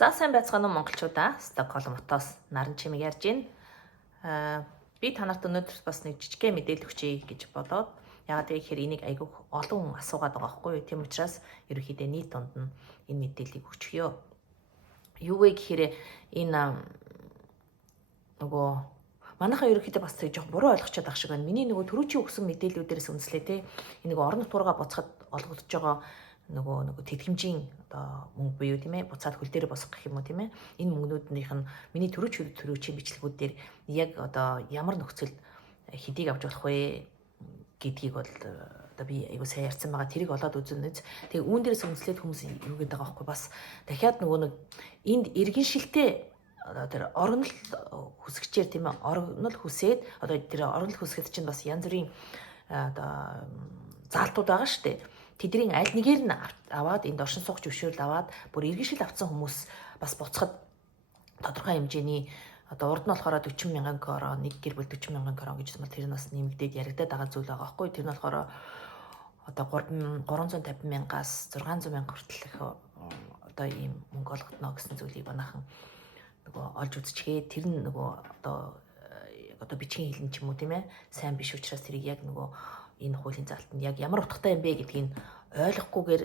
За сайн байцгаана уу монголчуудаа. Стокгольм хотоос наран чимэг ярьж байна. Би та нарт өнөөдөр бас нэг жижигхэн мэдээлэл өгчэй гэж бодоод яагаад гэхээр энийг айгүй олон хүн асуугаад байгаа байхгүй юу. Тийм учраас ерөнхийдөө нийт донд нь энэ мэдээллийг өгчихё. Юу вэ гэхээр энэ нөгөө манайхан ерөнхийдөө бас тэг жоох буруу ойлгочод байгаа шиг байна. Миний нөгөө түрүүчийн өгсөн мэдээллүүдээс үнслээ те. Энэ нөгөө орон нутгаараа буцахад олгогдож байгаа нөгөө тэтгэмжийн одоо мөнгө буюу тийм ээ буцаад хөл дээр босгох гэх юм уу тийм ээ энэ мөнгнүүднийх нь миний түрүүчийн бичлэгүүд дээр яг одоо ямар нөхцөл хэдийг авч болох вэ гэдгийг бол одоо би айгуу сайн ярьсан байгаа тэрийг олоод үзэн үз. Тэгээ үүн дээрээс үнслээд хүмүүс юу гэдэг байгаа байхгүй бас дахиад нөгөө нэг энд иргэншилтэй тэр оргонол хүсгчээр тийм ээ оргонол хүсээд одоо тэр оргонол хүсгэд чинь бас янз бүрийн одоо заалтууд байгаа шүү дээ. Тэдний аль нэгээр нь аваад энд оршин суугч зөвшөөрөл аваад бүр иргэншил авсан хүмүүс бас буцахад тодорхой хэмжээний одоо урд нь болохоор 40 мянган крон нэг гэр бүл 40 мянган крон гэж тэр нь бас нэмэгдээд яригдаад байгаа зүйл байгаа байхгүй. Тэр нь болохоор одоо 350 мянгаас 600 мянга хүртэл их одоо ийм мөнгө олгодно гэсэн зүйлийг манайхан нөгөө олж үзчихээ. Тэр нь нөгөө одоо бичгийн хэлэн ч юм уу тийм ээ сайн биш учраас тэрийг яг нөгөө энэ хуулийн заалтанд яг ямар утгатай юм бэ гэдгийг ойлгохгүйгээр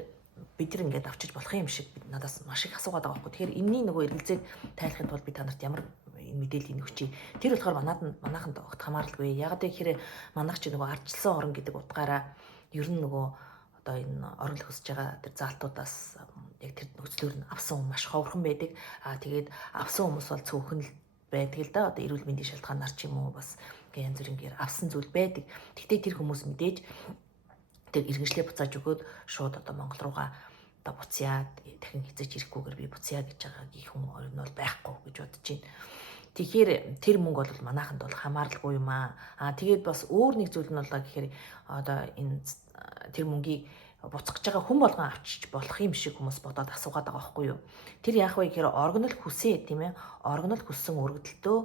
бид нар ингээд авчиж болох юм шиг надаас маш их асуугаад байгаа байхгүй. Тэгэхээр энэний нөгөө эргэлзээг тайлахын тулд би та нарт ямар энэ мэдээллийг өгчий. Тэр болохоор манайханд огт хамааралгүй. Яг гэхээр манайх чи нөгөө ардчилсан орн гэдэг утгаараа ер нь нөгөө одоо энэ орон л хөсөж байгаа тэр заалтуудаас яг тэр нөхцлөөр нь авсан хүмүүс маш ховрхон байдаг. Тэгээд авсан хүмүүс бол цөөхөн л байдаг л да. Одоо эрүүл мэндийн шалтгаанаар ч юм уу бас янз бүрээр авсан зүйл байдаг. Гэхдээ тэр хүмүүс мэдээж тэр иргэншлээ буцааж өгөөд шууд одоо Монгол руугаа одоо буцъя дахин хязгаарч ирэхгүйгээр би буцъя гэж байгаа гэх хүн нь бол байхгүй гэж бодож байна. Тэгэхээр тэр мөнгө бол манайханд бол хамааралгүй юм аа. Тэгээд бас өөр нэг зүйл нь болоо гэхээр одоо энэ тэр мөнгийг буцах гэж байгаа хүн болгон авчиж болох юм шиг хүмүүс бодоод асуугаад байгаа байхгүй юу. Тэр яах вэ гэхээр оргонол хүсээ тийм ээ. Оргонол хүссэн өргөдөлтөө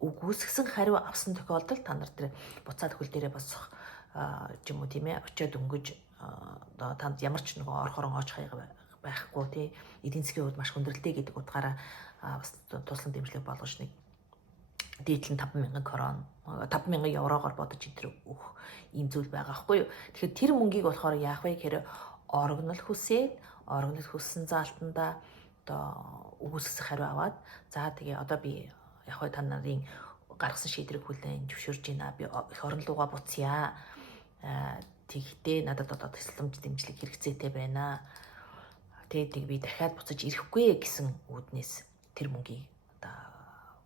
үгүйсгсэн хариу авсан тохиолдолд та нар тэр буцаад хөл дээрээ босох юм уу тийм ээ очиод өнгөж одоо танд ямар ч нөгөө ор хорон оож хаяга байхгүй тий эдийн засгийн хувьд маш хүндрэлтэй гэдэг утгаараа бас туслан дэмжлэг болгож нэг дээдлэн 50000 крон 50000 еврогоор бодож энэ өөх ийм зүйл байгаа байхгүй юу. Тэгэхээр тэр мөнгийг болохоор яах вэ гэхээр оргонол хүссэн заалтандаа одоо үгүйсгэх хариу аваад за тэгээ одоо би яг хөө та нарын гаргасан шийдрийг хүлээн зөвшөөрж байна. Би их орон руугаа буцъя. Тэгтээ надад одоо тусламж дэмжлэг хэрэгцээтэй байна. Тэгээд би дахиад буцаж ирэхгүй гэсэн үүднээс тэр мөнгийг одоо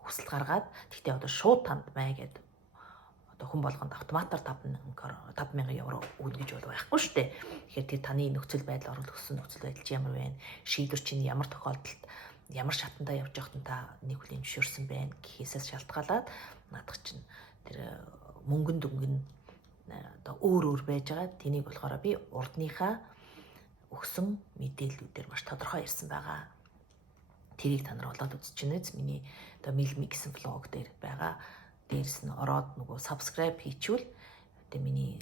хүсэлт гаргаад тэгтээ одоо шууд танд май гэдэг одоо хүн болгонд автоматар 50000 евро өгнө гэж бол байхгүй шүү дээ. Тэгэхээр тэр таны нөхцөл байдал оруулах гэсэн нөхцөл байдал чи ямар байна? Шийдвэр чинь ямар тохиолдолд ямар шатандаа явж байхад та нэг хүлийн зөвшөөрсөн байна гэхээсээс шалтгаалаад наадах чинь тэр мөнгөн дүнгийн одоо өөр байж байгаа. Тэнийг болохоор би урдныхаа өгсөн мэдээллүүдээр маш тодорхой ярьсан байгаа. Тэрийг та нар олоод үзчихнэ. Миний одоо Milmi гэсэн блог дээр байгаа. Дээрс нь ороод нөгөө subscribe хийчихвэл одоо миний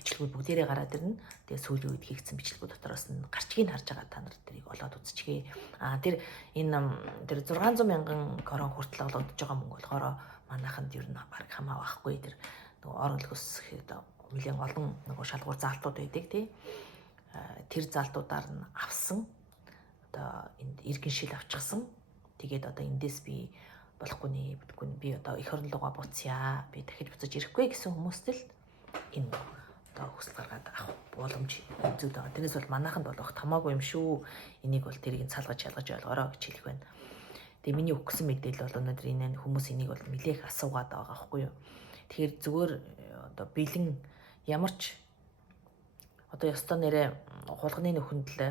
бичлэгүүд бүгдээрээ гараад ирнэ. Тэгээ сүүлийн үед хийгдсэн бичлэгүүд дотроос нь гарчгийг харж байгаа та нар тэрийг олоод үзчихье. Тэр энэ тэр 600 мянган крон хүртэл олгодож байгаа мөнгө болохоор манайханд ер нь баг хамаа байхгүй. Тэр нөгөө орон хөсөхэд нэлээд олон нөгөө шалгуур заалтууд байдаг тий. Тэр заалтуудаар нь авсан одоо энд иргэншил авчихсан. Тэгээд одоо эндээс би болохгүй нэ бидгүй би одоо эх орон руугаа буцъя. Би дахиж буцаж ирэхгүй гэсэн хүмүүст л энэ одоо хүсэл гаргаад авах боломж зүйд байгаа. Тэрнээс бол манайханд бол огт хамаагүй юм шүү. Энийг бол тэрийг цалгаж ойлгоорой гэж хэлэх байна. Тэгээ миний өгсөн мэдээлэл бол өнөөдөр энэ хүмүүс энийг бол нэлээх асуугаад байгаа байхгүй юу. Тэгэхээр зүгээр одоо бэлэн ямар ч одоо ёстой нэрэ хулганы нөхөнд л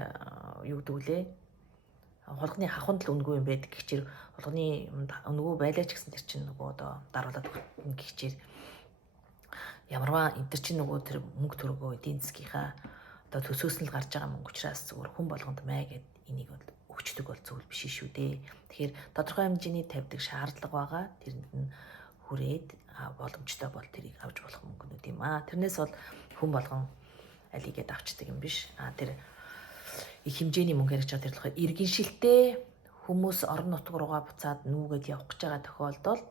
юу гэдэг вүлээ. Хулганы хахунд л үнгүй юм байдаг гэхчээр хулганы үнгүй байлаач гэсэн тэр чинь нөгөө одоо даруулаад өгнө гэхчээр ямарваа энэ чинь нөгөө тэр мөнгө төргөө эдийн засгийнхаа одоо төсөөс нь л гарч байгаа мөнгө учраас зүгээр хүн болгонд май гэд энийг бол өгчдөг бол зүйл биш шүү дээ. Тэгэхээр тодорхой хэмжээний тавьдаг шаардлага байгаа. Тэрэнд нь хүрээд боломжтой бол тэрийг авч болох мөнгөнүүд юм аа. Тэрнээс бол хүн болгон алигээд авчдаг юм биш. Тэр их хэмжээний мөнгө ярьж байгаа тэр болохоор иргэншилтэй хүмүүс орон нутг руугаа буцаад нүүгээд явах гэж байгаа тохиолдолд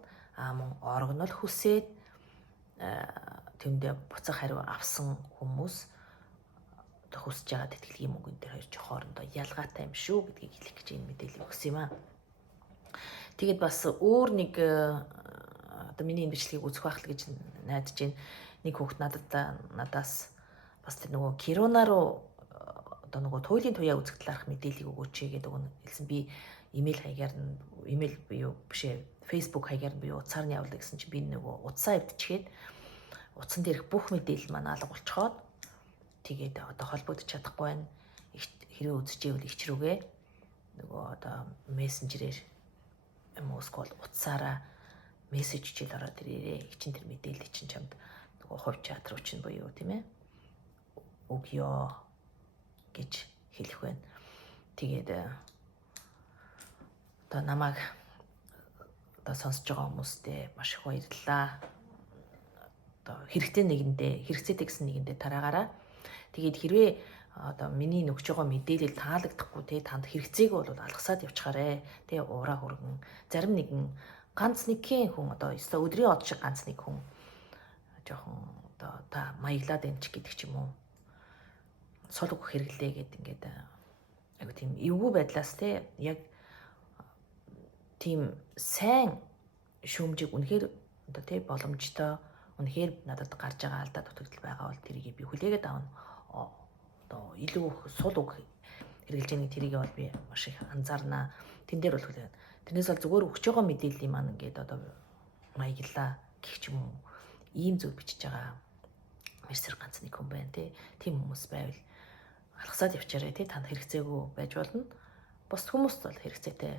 мөн орогнол хүсээд тэндээ буцах хариу авсан хүмүүс хүсэж байгаа тэтгэлгийн мөнгөн дээр хоёр хоорондоо ялгаатай юм шүү гэдгийг хэлэх гэж энэ мэдээлэл өгсөн юм аа. Тэгээд бас өөр нэг одоо миний энэ бичлэгийг үзэх байх л гэж найдаж байна. Нэг хүүхэд надаас бас тэр нөгөө Кируна руу одоо нөгөө туйлын туяа үзэх талаарх мэдээллийг өгөөч гэдэг өгнө хэлсэн. Би имэйл хаягаар нь имэйл буюу бишээ Facebook хаягаар нь буюу утсаар нь явуулдаг гэсэн чинь би нөгөө утсаа эвдчихэд утсан дээрх бүх мэдээлэл маань алга болчихоод тэгээд одоо холбогдож чадахгүй байна. Хэрвээ үзчихвэл ич рүүгээ нөгөө одоо мессенжерээр юм уу скол утсаараа мессеж хичээл ороод ирээрээ. Чин тэр мэдээлэл чинь чамд нөгөө хувь чат руу чинь буюу тийм ээ өгё гэж хэлэх байна. Тэгээд одоо намайг одоо сонсож байгаа хүмүүстээ маш их баярлалаа. Одоо хэрэгцээтэй гэсэн нэгэндээ тараагаараа. Тэгээд хэрвээ одоо миний нөгж байгаа мэдээлэл таалагдахгүй те танд хэрэгцээг бол алгасаад явчихаарэ. Тэ ураа хөргөн зарим нэгэн ганц нэгэн хүн одоо өдрийн од шиг ганц нэг хүн жоохон одоо та маяглаад энэ ч гэдэг ч юм уу. Сул өгөх хэрэглээ гэд ингээд айгу тийм эвгүй байдлаас те яг тийм сайн шүүмжийг үнэхээр одоо те боломжтой үнэхээр надад гарч байгаа алдаа дутагдал байгаа бол тэрийг би хүлээгээд авна. Одоо илүү сул үг хэрэгжилж байгаа тэрийг бол би маш их анзаарнаа. Тэн дээр бол хүлээгээд. Тэрнээс бол зүгээр өгч байгаа мэдээллийн маань ингээд одоо маяглаа гэх ч юм уу. Ийм зөв бичиж байгаа мэрсэр ганц нэг хүн байна те. Тийм хүмүүс байвал алгасаад явчаарай те танд хэрэгцээгүй байж болно. Бус хүмүүст бол хэрэгцээтэй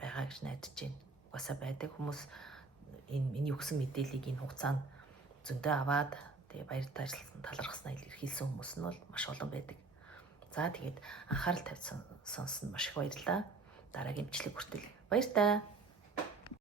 байгаа гэж найдаж байна. Угаасаа байдаг хүмүүс энэ миний өгсөн мэдээллийг энэ хугацаанд зөндөө аваад тэгээ баяр таашлан талархснаа илэрхийлсэн хүмүүс нь бол маш олон байдаг. За тэгээд анхаарал тавьсан сонссон маш их баярлалаа. Дараагийн бичлэг хүртэл баяр таа.